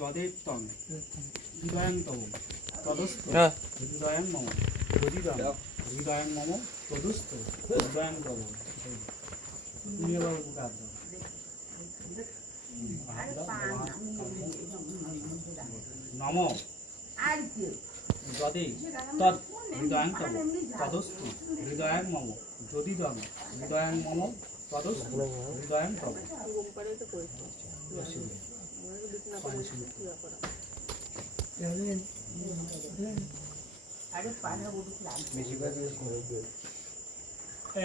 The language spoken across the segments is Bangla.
যদের তং হৃদয়ং তব তদস্থ হৃদয়ং মম যদিদং হৃদয়ং মম তদস্থ হৃদয়ং তব। তুমি এবার বুকে হাত দাও। নম যদে তদ হৃদয়ং তব তদস্থ হৃদয়ং মম যদিদং হৃদয়ং মম তদস্থ হৃদয়ং তব।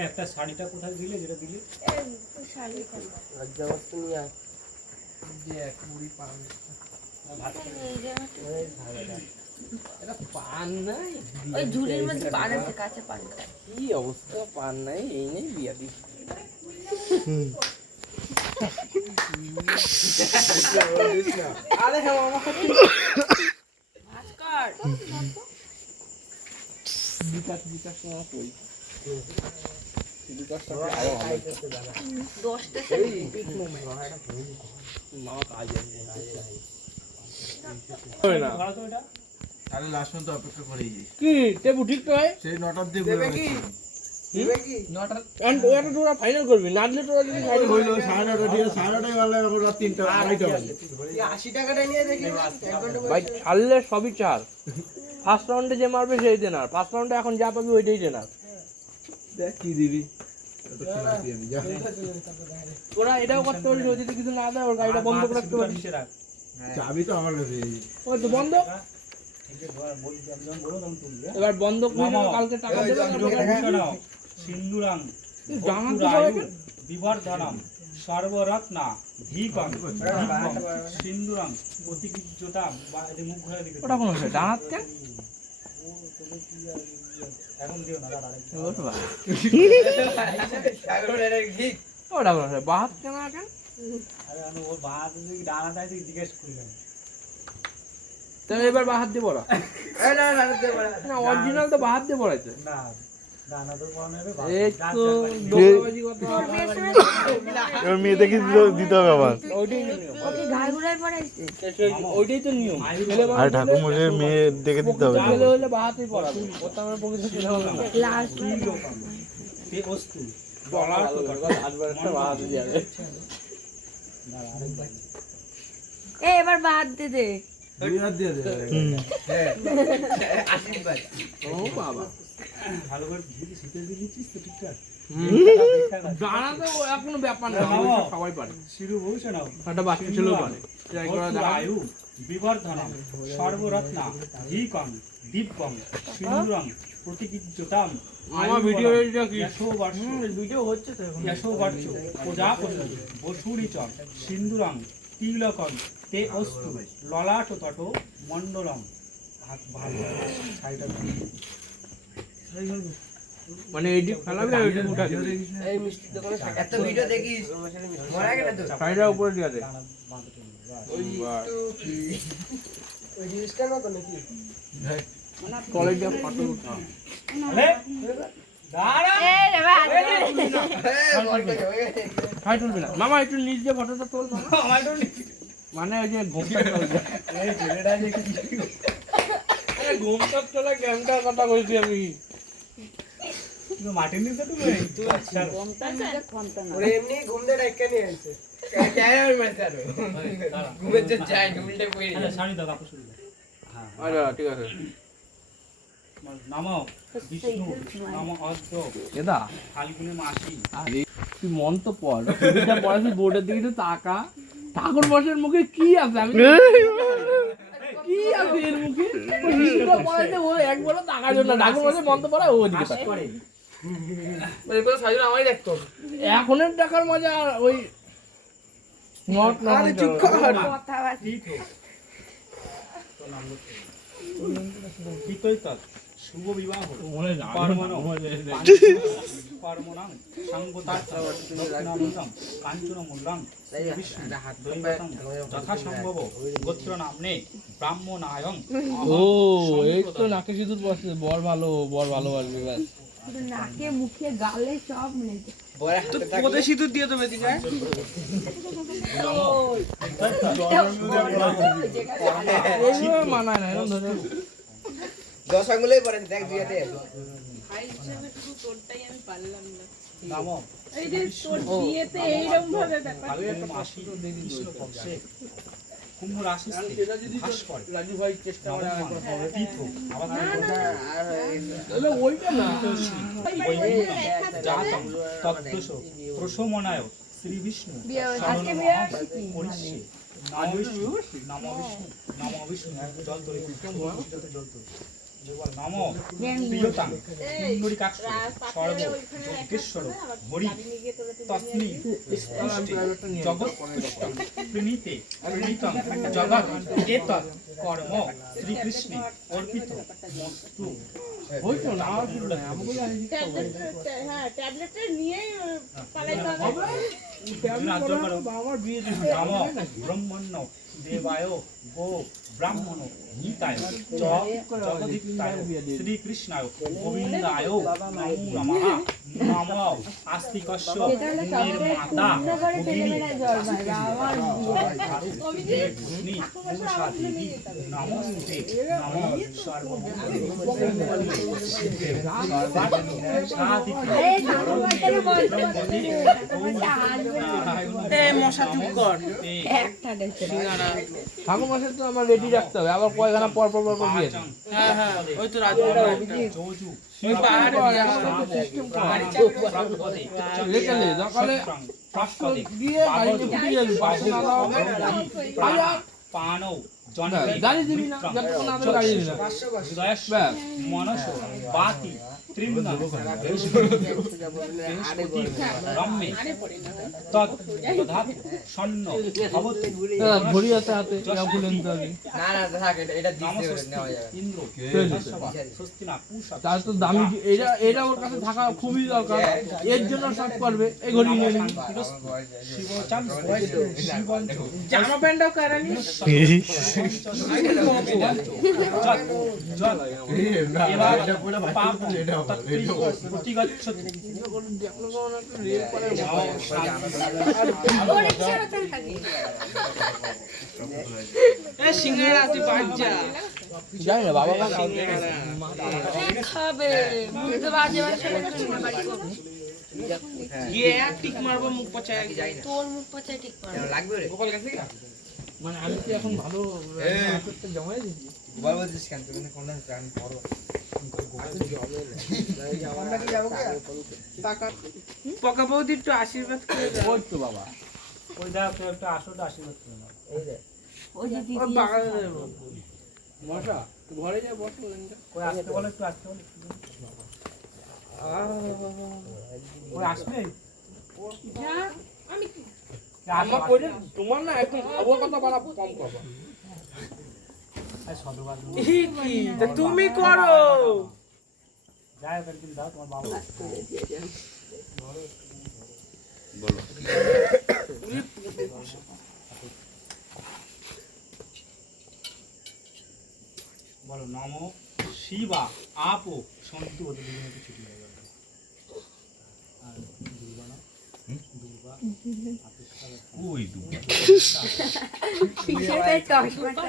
একটা শাড়িটা কোথায় দিলে, যেটা দিলে পান নাই, ওই ঝুড়ির মধ্যে পান আছে, কাঁচা পান। কি অবস্থা, পান নাই, এই নেই বিয়া দি। আরে হ্যাঁ ভাস্কর বিকাশ না কই 10টা সেকেন্ড মা কাজ আছে না। আরে লাস্ট পর্যন্ত অপেক্ষা করেই যাই। কি টেবু ঠিক তো হয় সেই 9টার দিকে দেবে কি? দিবে কি 9টা এন্ড ওটা তোরা ফাইনাল করবি, না দিলে তোরা যদি ফাইনাল হইলো 9:30 ঠিক আছে, 9:30 বেলা এখন রাত 3টা 2:30 বাজে। 80 টাকাটা নিয়ে দেখি ভাই ছাড়লে সবই চার। ফার্স্ট রাউন্ডে যে মারবে সেই দেনার, ফার্স্ট রাউন্ডে এখন যা পাবি ওইটাই দেনার। দেখ কি দিবি এত শোনাতি আমি যা। তোরা এটাও করতে পারিস, যদি কিছু না দেয় ওর গাড়িটা বন্ধ করে রাখতে পারিস। চাবি তো আমার কাছে। ওই তো বন্ধ, এবার বন্ধ করে দাও, কালকে টাকা দেবে না। সিন্দুরাং জানান তো সবাইকে। বিবর্ধনম সর্বরত্না ধীকং সিন্দুরাং প্রতিকিজ্জতা বা এই মুখ ঘুরে দিকে ওটা কোন আছে জানাত কেন? এখন দিও না দাদা। ওটা কোন আছে বাহাত কেন কেন? আরে আমি ওর বাদ দিকে ডানা তাই জিজ্ঞেস করলাম। তাহলে এবার বাহাত দিয়ে পড়া। না অরিজিনাল তো বাহাত দিয়ে পড়াইছে। না ডানা তো পড়ানো হবে এই তো দোকানবাজি কথা। এবার মেয়েদের কি দিতে হবে আবার? ওইটাই নিয়ম, ওকে ঘাড়গুড়ায় পড়াইছে। ওইটাই তো নিয়ম। আর ঠাকুমশাইয়ের মেয়ে দেখে দিতে হবে তো। ছেলে হলে বাহাতেই পড়াবে, প্রথমে প্রকৃত ছেলে হবে না। লাস্ট এই বস্তু বলার কথা আটবার একটা বাহাত দিয়ে যাবে। এবার বাদ দে দে। দুই হাত দিয়ে দে। ও বাবা ভালো করে ধীরে শীতের দিন নিচ্ছিস তো ঠিকঠাক। জানা তো এখনো ব্যাপার না, সবাই পারে। শিরু বলছে না একটা বাচ্চা ছেলেও পারে। ট্রাই করা যায়। আয়ু বিবর্ধনম সর্বরত্না ধীকং দীপকং সিন্দুরং প্রতিকিজ্জতাম। আমার ভিডিও এটা কি? ভিডিও হচ্ছে তো এখন। যশোবর্ষ প্রজাপতি বসুরিচর সিন্দুরং তিলকং তে অস্তু ললাট তট মণ্ডলম। হাত ভালো সাইডটা মানে এডিট ফেলাবে আর এডিট উঠা দিবে। এই মিষ্টি দোকানে এত ভিডিও দেখিস মরা গেল তো সাইডটা উপরে দিয়ে দে। ওই জিনিসটা না তো নাকি কলেজে ফটো উঠা। আরে দাঁড়া এ রে বাদ দে। হাই তুলবি না মামা, একটু নিচ দিয়ে ফটোটা তোল মামা। আমার তো মানে ওই যে ঘুমটা চলছে, এই ছেলেটা দেখি আরে ঘুমটা চলা গেমটার কথা বলছি আমি। তুই মাটির নিচে ঢুকে তুই আচ্ছা ওরে এমনি ঘুম দিয়ে ডাইকা নিয়ে আইছে কেন আর মারতে আরো ঘুমের যে চাই উল্টে পড়ে আচ্ছা শাড়ি দাও আপু শুরু হ্যাঁ আচ্ছা ঠিক আছে। নমো বিষ্ণু নমো অদ্য এদা ফাল্গুনে মাসি। আরে তুই মন তো পড়, ছবিটা পড়াবি বোর্ডের দিকে তো তাকা। ঠাকুর বসের মুখে কি আছে? আমি কি আছে এর মুখে? ওই হিন্দুরা পড়াইতে ও একবারও তাকার জন্য ঠাকুর বসে মন তো পড়ায় ও দিকে তাকায়। মানে পুরো সাইজ আমারই দেখতো এখনের দেখার মজা আর ওই নট না। আরে চুপ কর কথা বাদ। ঠিক হোক তো নাম বিতই তৎ শুভ বিবাহ কর্মণং সংগতার্থ দক্ষিণামূলং কাঞ্চনমূলং দৈবতং যথাসম্ভব গোত্র নামনে ব্রাহ্মণায়ং। ও এই তো নাকে সিঁদুর পড়ছে, বর ভালো, বর ভালোবাসবে ব্যাস। নাকে মুখে গালে সব নেই। বড় হাতে থাকে পদে সিঁদুর দিয়ে তো বেশি যায় এইভাবে মানায় না এরকম ধরে 10 আঙ্গুলেই পড়েন দেখ দুই হাতে নমো এই যে তোর বিয়েতে এইরকম ভাবে ব্যাপার আমি একটা মাসি কৃষ্ণ পক্ষে কুম্ভ রাশি ভাস করে রাজু ভাই চেষ্টা করে আরেকবার হবে তীর্থ আবার তাহলে ওইটা না জাতম তদ্দোষ প্রশমনায় শ্রী বিষ্ণু আজকে বিয়ে বার্ষিকী। পরিষ্যে নম বিষ্ণু নম বিষ্ণু নম বিষ্ণু জল তোলে জল তোলে নম প্রিয়তাং পুণ্ডরিকাক্ষ সর্ব যজ্ঞেশ্বর হরি তস্মি জগৎ তুষ্টং প্রণীতে প্রণীতং জগৎ এতৎ কর্ম শ্রীকৃষ্ণে অর্পিত মস্তু ওই তো না আর কিছু না আমাকে জানি হ্যাঁ ট্যাবলেটটা নিয়ে পালাইতে হবে আমার বিয়ে নম ব্রহ্মণ্য দেবায় গো ব্রাহ্মণ গীতায় চ জগদীপ্তায় শ্রীকৃষ্ণায় গোবিন্দায় নমো নমঃ নম আস্তিকস্য মুনির মাতা ভগিনী ভূমি মনসা দেবী নমস্তে নমঃ মশা চুপ কর ঠাকুর মাসে তো আমার রেডি রাখতে হবে আবার কয়খানা পর পর পর বিয়ে হ্যাঁ হ্যাঁ ওই তো রাজু ওই পাহাড়ে রেখে সকালে দিয়ে গাড়িতে ফুটে যাবি পাশে না দাও পানৌ গাড়ি দিবি না যতক্ষণ না দেবে গাড়ি দিবি না ব্যাস মনস বাতি ত্রিগুণ রম্যে তদ্ধাতু স্বর্ণ ভবতু ঘড়ি আছে হাতে খুলে নিতে হবে না না থাক এটা দিতে নেওয়া যাবে ইন্দ্র স্বস্তিনা পূষা তার তো দামি এটা ওর কাছে থাকা খুবই দরকার এর জন্য সব করবে এই ঘড়ি নিয়ে নিবি শিবচান জামা প্যান্টটাও কারানি জল এবার পাপ প্রতি গচ্ছতি এ সিঙ্গাড়া তুই বাচ্চা জানি না বাবা মা খাবে বুঝতে পারছে বাড়ি করবে গিয়ে এক টিক মারবো মুখ পচায় যাই না তোর মুখ পচায় ঠিক করে লাগবে রে গোপাল কাছে মানে আমি কি এখন ভালো করতে জমাই দিচ্ছি গোপাল বলছিস কেন তুমি কোনটা প্ল্যান করো আমরা কি যাবো টাকা পকা বৌদি একটু আশীর্বাদ করে দাও ওই তো বাবা ওই দাও তো একটা আসলটা আশীর্বাদ করে নাও ওই যে ওর বাগানে দেবো মশা ঘরে যা বসো কই আসতে বলো একটু আসতে বলো ওই আসবে আমি আমার কইলে তোমার না একদম আবহাওয়া কথা বলা কম করবা সদবাদ কি তা তুমি করো যাই হোক একদিন দাও তোমার বাবা বলো নম শিবা আপো সন্তু ওদের দুজনে একটু ছুটি হয়ে গেল আর দুর্বা না দুর্বা ওই দু কিসের চশমাটা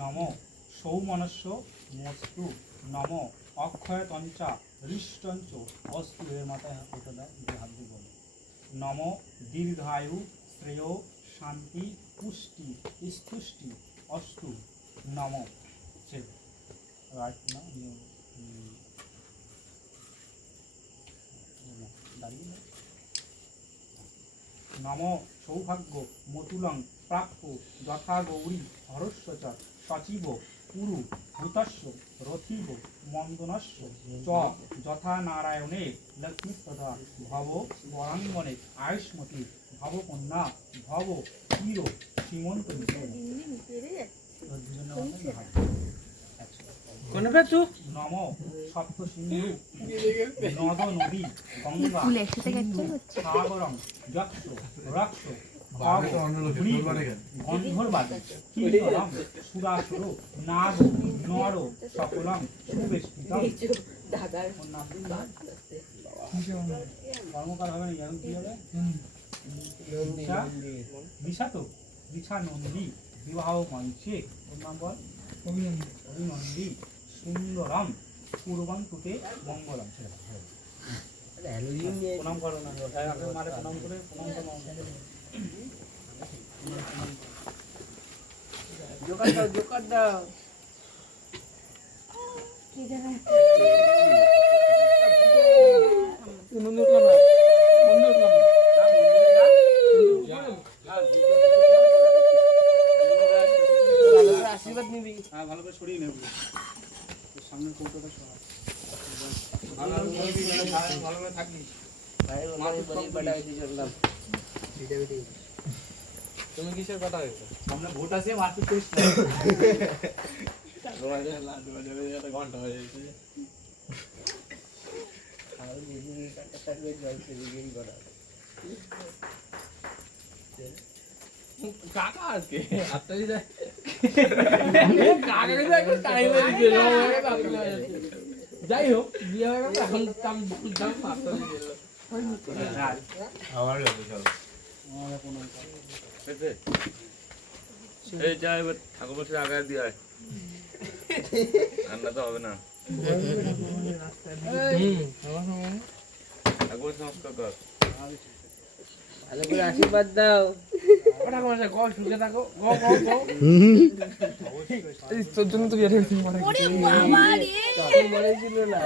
নম সৌমনস্য মস্তু নম অক্ষয় তঞ্চা হৃষ্টঞ্চ অস্তু এর মাথায় ওটা দাও দুটো হাত দিয়ে বলো নম দীর্ঘায়ু শ্রেয় শান্তি পুষ্টি স্তুষ্টি অস্তু নম রাইট না দাঁড়িয়ে নম সৌভাগ্য মতুলং প্রাপ্য যথা গৌরী হরস্বচ সচিব পুরু ভূতস্য রথিব মন্দনস্য চ যথা নারায়ণে লক্ষ্মীস্তথা ভব বরাঙ্গনে আয়ুষ্মতি ভবকন্যা ভব ক্ষীর সীমন্ত কোনবে তুই নম সপ্ত সিন্ধু নদ নদী গঙ্গা ফুল একসাথে ক্যাপচার হচ্ছে সাগরং যক্ষ রক্ষ গন্ধর্বাদী কীর্তনম সুরাসুর নাগ নর সকলম সুবেষ্টিতম ওর নাম কর্মকার হবে না, এখন কি হবে? দিশা তো দিশা নন্দী বিবাহ মঞ্চে ওর নাম বল অভিনন্দী সুন্দরম পূর্বান তুতে মঙ্গলম। প্রণাম করো না, মারে প্রণাম করে প্রণাম করো। জোকার দাও কি জানে আশীর্বাদ নিবি। হ্যাঁ ভালো করে সরিয়ে নেব, সামনের কৌটোটা সরা। ভালো করে থাকিস। তুমি কিসের কথা হয়েছে? সামনে ভোট আছে, মারপিট করিস না। ঘন্টা হয়ে যাচ্ছে। কাকা আজকে হাততালি দেয়। কাকা কিন্তু এখন টাইমে দিল। যাই হোক বিয়ে হয়ে গেল, এখন দাম হাততালি দিল। এই যা এবার ঠাকুর বসে আগে দিয়ে আয়, রান্না তো হবে না। ঠাকুর নমস্কার কর। ভালো করে আশীর্বাদ দাও। সুখে থাকো। তোর জন্য তো বিয়ে হয়েছে মনে ওরে বাবা রে ছিল না।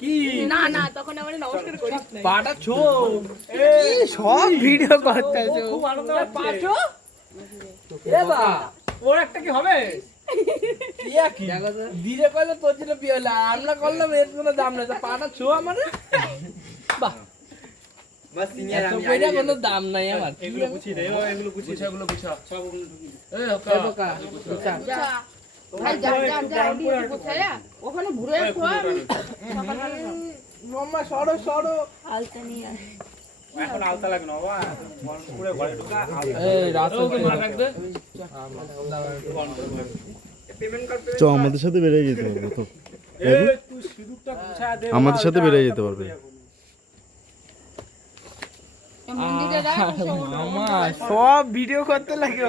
কি না না তখন আমার নমস্কার করিস না। পাটা ছো সব ভিডিও করতে আছে। খুব আনন্দ পাছো এবা ওর একটা কি হবে? ইয়া কি দিরে কইলে তোর জন্য বিয়ে হলো, আমরা করলাম এর কোনো দাম নাই। তা পাটা ছো আমারে বাহ, বাস সিনিয়র এত আমি কইটা কোনো দাম নাই আমার। এগুলো গুছিয়ে দে, এগুলো গুছিয়ে গুছা গুলো গুছা। সব এই হকা ভাই যা যা যা ওদিকে কোথায় ওখানে ঘুরে খোয়া মাম্মা সরো সরো। আলতা নিয়ে আয়। এখন আলতা লাগে না বাবা, পুরো ঘরে ঢুকা এই রাতে মনে রাখবে। চ আমাদের সাথে বেরিয়ে যেতে পারবে তো, তুই সিঁদুরটা গুছা দে, আমাদের সাথে বেরিয়ে যেতে পারবে। মন্দিরে যা মামা সব ভিডিও করতে লাগে।